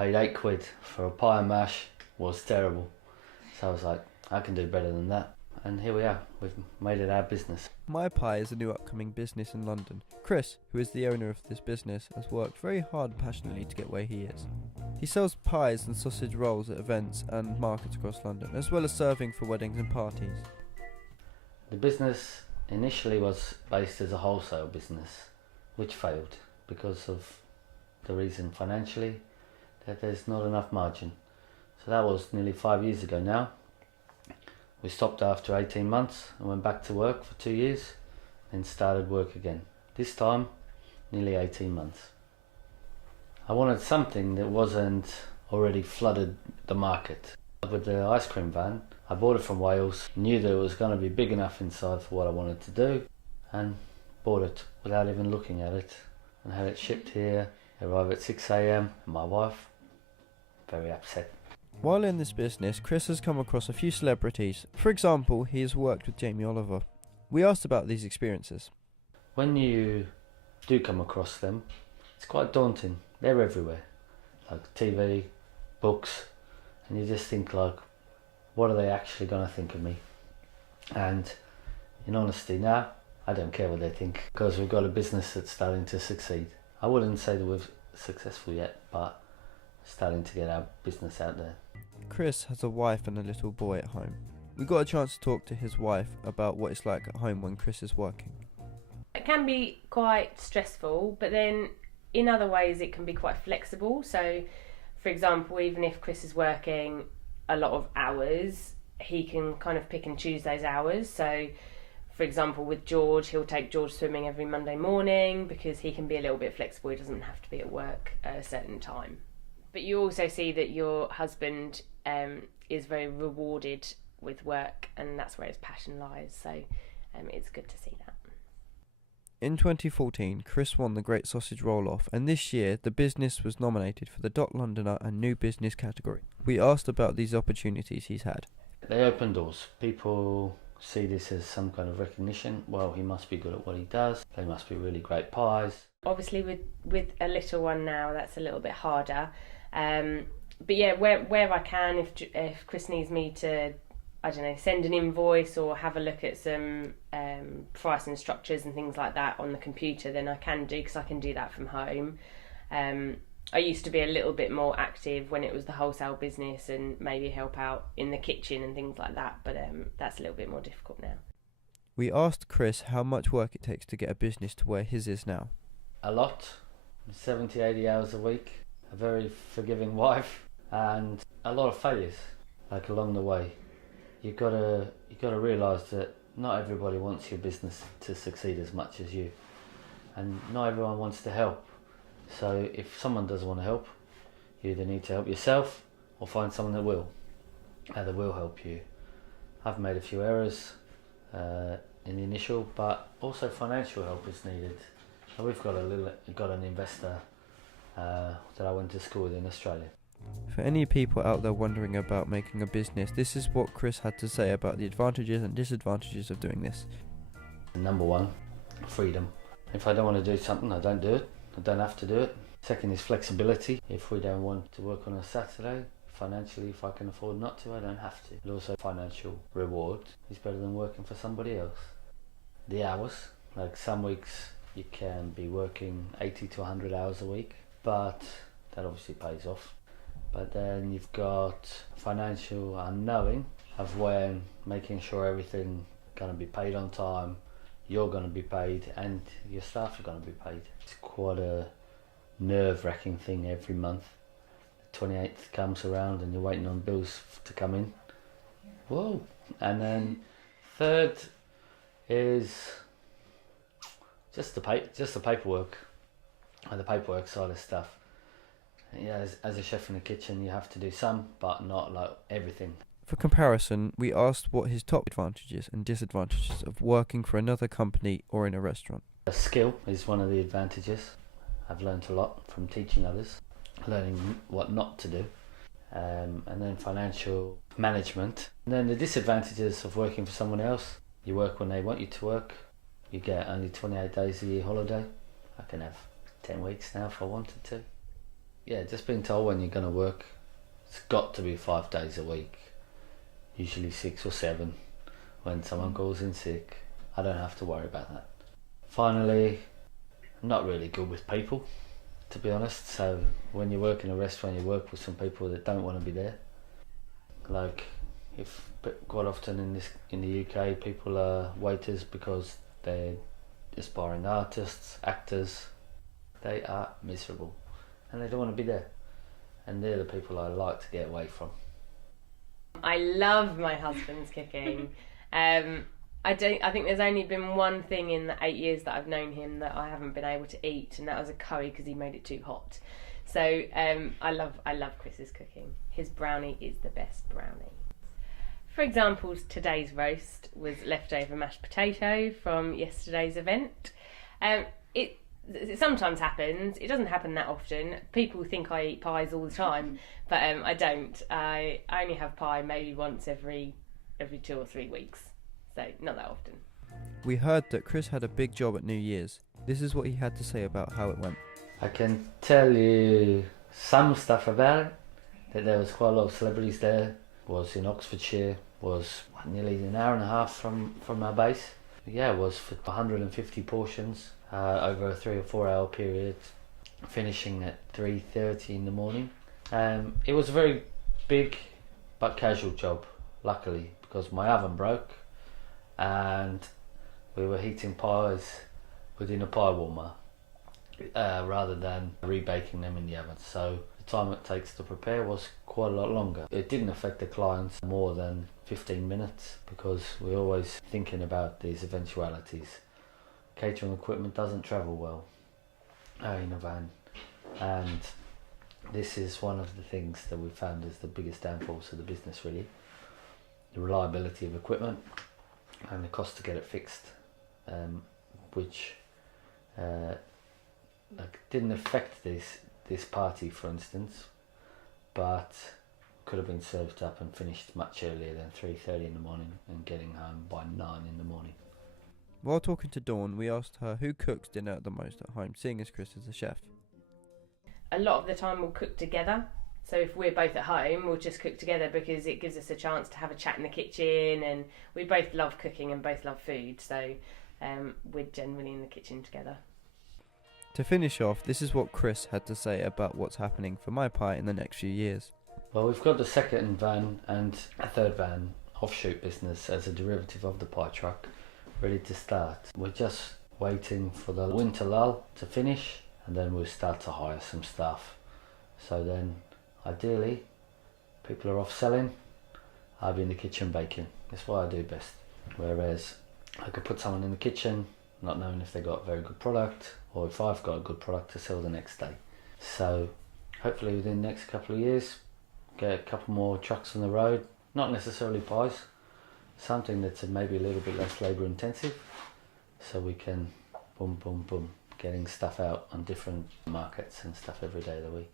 paid £8 for a pie and mash was terrible. So I was like, I can do better than that. And here we are, we've made it our business. MyPie is a new upcoming business in London. Chris, who is the owner of this business, has worked very hard and passionately to get where he is. He sells pies and sausage rolls at events and markets across London, as well as serving for weddings and parties. The business initially was based as a wholesale business, which failed because of the reason financially that there's not enough margin. So that was nearly 5 years ago now. We stopped after 18 months and went back to work for 2 years and started work again. This time, nearly 18 months. I wanted something that wasn't already flooded the market. With the ice cream van, I bought it from Wales, knew that it was going to be big enough inside for what I wanted to do, and bought it without even looking at it and had it shipped here. Arrived at 6 a.m. My wife, very upset. While in this business, Chris has come across a few celebrities. For example, he has worked with Jamie Oliver. We asked about these experiences. When you do come across them, it's quite daunting. They're everywhere, like TV, books, and you just think like, what are they actually going to think of me? And in honesty now, I don't care what they think, because we've got a business that's starting to succeed. I wouldn't say that we're successful yet, but starting to get our business out there. Chris has a wife and a little boy at home. We got a chance to talk to his wife about what it's like at home when Chris is working. It can be quite stressful, but then in other ways it can be quite flexible. So, for example, even if Chris is working a lot of hours, he can kind of pick and choose those hours. So, for example, with George, he'll take George swimming every Monday morning because he can be a little bit flexible. He doesn't have to be at work at a certain time. But you also see that your husband is very rewarded with work, and that's where his passion lies. So it's good to see that. In 2014, Chris won the Great Sausage Roll-Off, and this year the business was nominated for the Dot Londoner and New Business category. We asked about these opportunities he's had. They open doors. People see this as some kind of recognition. Well, he must be good at what he does. They must be really great pies. Obviously, with a little one now, that's a little bit harder. But yeah, where I can, if Chris needs me to, I don't know, send an invoice or have a look at some pricing structures and things like that on the computer, then I can do, because I can do that from home. I used to be a little bit more active when it was the wholesale business and maybe help out in the kitchen and things like that, but that's a little bit more difficult now. We asked Chris how much work it takes to get a business to where his is now. A lot, 70, 80 hours a week, a very forgiving wife, and a lot of failures, like along the way. You gotta realise that not everybody wants your business to succeed as much as you, and not everyone wants to help. So if someone doesn't want to help, you either need to help yourself or find someone that will help you. I've made a few errors in the initial, but also financial help is needed. So we've got an investor that I went to school with in Australia. For any people out there wondering about making a business, this is what Chris had to say about the advantages and disadvantages of doing this. Number one, freedom. If I don't want to do something, I don't do it. I don't have to do it. Second is flexibility. If we don't want to work on a Saturday, financially, if I can afford not to, I don't have to. But also financial reward is better than working for somebody else. The hours, like some weeks you can be working 80 to 100 hours a week, but that obviously pays off. But then you've got financial unknowing of when making sure everything going to be paid on time, you're going to be paid, and your staff are going to be paid. It's quite a nerve-wracking thing every month. The 28th comes around and you're waiting on bills to come in. Whoa! And then third is just the paperwork, and the paperwork side of stuff. Yeah, as a chef in the kitchen, you have to do some, but not like everything. For comparison, we asked what his top advantages and disadvantages of working for another company or in a restaurant. A skill is one of the advantages. I've learned a lot from teaching others, learning what not to do, and then financial management. And then the disadvantages of working for someone else: you work when they want you to work, you get only 28 days a year holiday. I can have 10 weeks now if I wanted to. yeah, just being told when you're going to work. It's got to be 5 days a week, usually 6 or 7 when someone calls in sick. I don't have to worry about that. Finally, I'm not really good with people, to be honest. So when you work in a restaurant, you work with some people that don't want to be there. Like, if quite often in the UK, people are waiters because they're aspiring artists, actors. They are miserable and they don't want to be there. And they're the people I like to get away from. I love my husband's cooking. I think there's only been one thing in the 8 years that I've known him that I haven't been able to eat, and that was a curry because he made it too hot. So I love Chris's cooking. His brownie is the best brownie. For example, today's roast was leftover mashed potato from yesterday's event. It sometimes happens. It doesn't happen that often. People think I eat pies all the time, but I don't. I only have pie maybe once every 2 or 3 weeks, so not that often. We heard that Chris had a big job at New Year's. This is what he had to say about how it went. I can tell you some stuff about it. That there was quite a lot of celebrities there. Was in Oxfordshire. Was nearly an hour and a half from our base. Yeah, it was for 150 portions over a 3 or 4 hour period, finishing at 3:30 in the morning. It was a very big but casual job, luckily, because my oven broke and we were heating pies within a pie warmer rather than rebaking them in the oven. So the time it takes to prepare was quite a lot longer. It didn't affect the clients more than 15 minutes because we're always thinking about these eventualities. Catering equipment doesn't travel well in a van, and this is one of the things that we found is the biggest downfalls of the business, really. The reliability of equipment and the cost to get it fixed, which didn't affect this party, for instance, but could have been served up and finished much earlier than 3:30 in the morning and getting home by 9 in the morning. While talking to Dawn, we asked her who cooks dinner the most at home, seeing as Chris is a chef. A lot of the time we'll cook together. So if we're both at home, we'll just cook together because it gives us a chance to have a chat in the kitchen, and we both love cooking and both love food, so we're generally in the kitchen together. To finish off, this is what Chris had to say about what's happening for MyPie in the next few years. Well, we've got the second van and a third van offshoot business as a derivative of the pie truck ready to start. We're just waiting for the winter lull to finish and then we'll start to hire some staff. So then ideally people are off selling, I'll be in the kitchen baking. That's what I do best. Whereas I could put someone in the kitchen not knowing if they got a very good product or if I've got a good product to sell the next day. So hopefully within the next couple of years get a couple more trucks on the road, not necessarily pies, something that's maybe a little bit less labour intensive, so we can boom getting stuff out on different markets and stuff every day of the week.